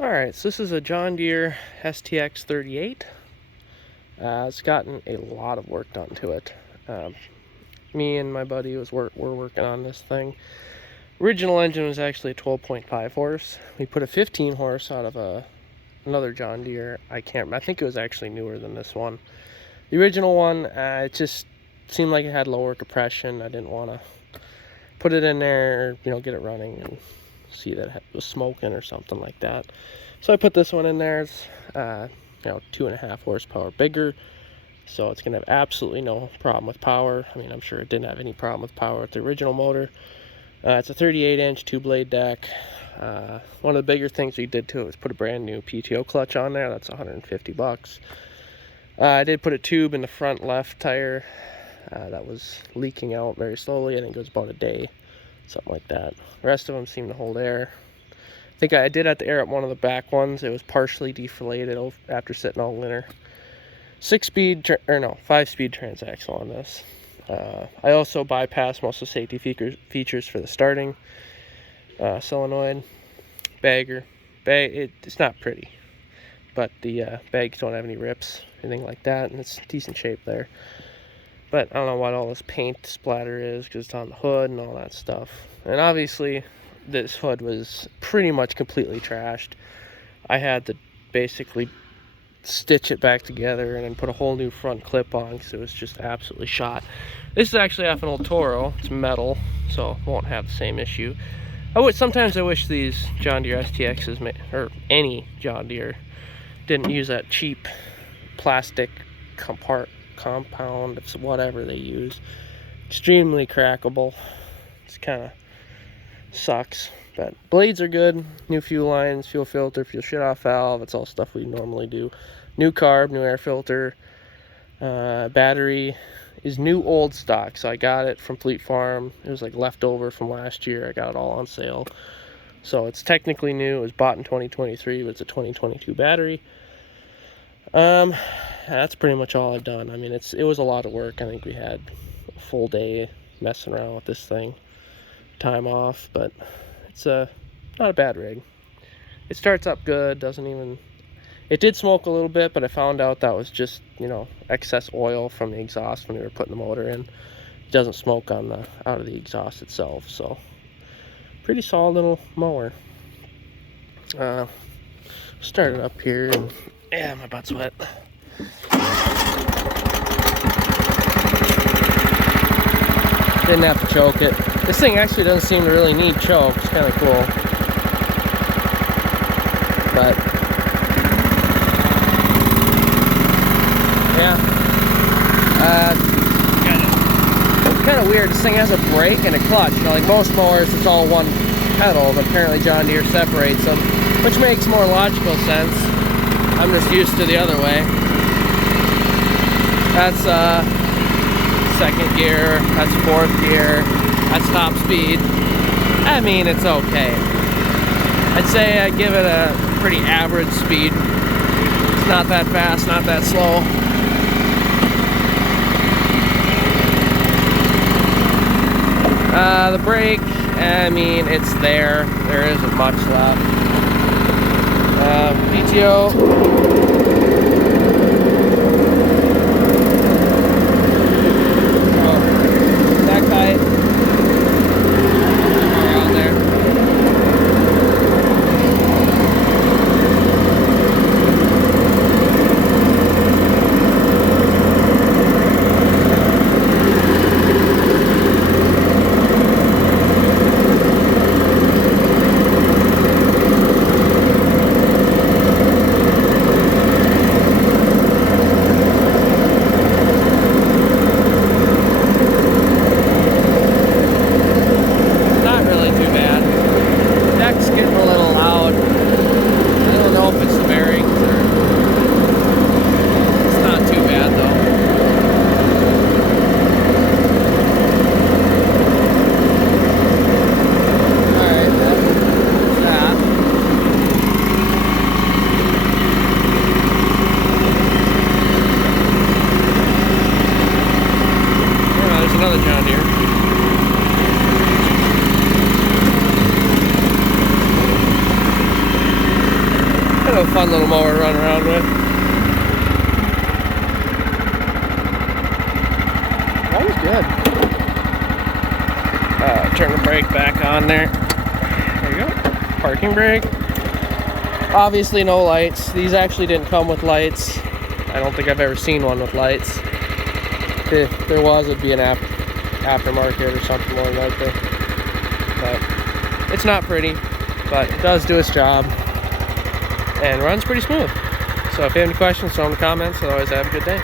Alright, so this is a John Deere STX38. It's gotten a lot of work done to it. Me and my buddy were working on this thing. Original engine was actually a 12.5 horse. We put a 15 horse out of another John Deere. I think it was actually newer than this one. The original one, it just seemed like it had lower compression. I didn't want to put it in there, get it running and see that it was smoking or something like that. So I put this one in there. It's 2.5 horsepower bigger, so it's gonna have absolutely no problem with power. I mean, I'm sure it didn't have any problem with power with the original motor. It's a 38-inch 2-blade deck. One of the bigger things we did to it was put a brand new PTO clutch on there. That's 150 bucks. I did put a tube in the front left tire that was leaking out very slowly. I think it was about a day, something like that. The rest of them seem to hold air. I think I did have to air up one of the back ones. It was partially deflated after sitting all winter. 5-speed transaxle on this. I also bypassed most of the safety features for the starting solenoid. Bagger. It's not pretty, but the bags don't have any rips, anything like that, and it's in decent shape there. But I don't know what all this paint splatter is, because it's on the hood and all that stuff. And obviously, this hood was pretty much completely trashed. I had to basically stitch it back together and then put a whole new front clip on, because it was just absolutely shot. This is actually off an old Toro. It's metal, so it won't have the same issue. Sometimes I wish these John Deere STXs, or any John Deere, didn't use that cheap plastic compound, it's whatever they use. Extremely crackable. It's kind of sucks, but blades are good. New fuel lines, fuel filter, fuel shut off valve, it's all stuff we normally do. New carb, new air filter. Battery is new old stock, so I got it from Fleet Farm. It was like leftover from last year. I got it all on sale, so it's technically new. It was bought in 2023, but it's a 2022 battery. That's pretty much all I've done. I mean, it was a lot of work. I think we had a full day messing around with this thing, time off, but it's not a bad rig. It starts up good. It did smoke a little bit, but I found out that was just excess oil from the exhaust when we were putting the motor in. It doesn't smoke out of the exhaust itself, so pretty solid little mower. Start it up here, and yeah, my butt's wet. Didn't have to choke it. This thing actually doesn't seem to really need choke. It's kind of cool. But yeah, kind of weird. This thing has a brake and a clutch. Like most mowers, it's all one pedal, but apparently John Deere separates them, which makes more logical sense. I'm just used to the other way. That's second gear, that's fourth gear, that's top speed. I mean, it's okay. I'd say I give it a pretty average speed. It's not that fast, not that slow. The brake, I mean, it's there. There isn't much left. PTO. Not really too bad. a fun little mower to run around with. That was good. Turn the brake back on there. There you go. Parking brake. Obviously no lights. These actually didn't come with lights. I don't think I've ever seen one with lights. If there was, it'd be an aftermarket or something more likely. But it's not pretty, but it does do its job and runs pretty smooth. So if you have any questions, throw them in the comments. Otherwise, have a good day.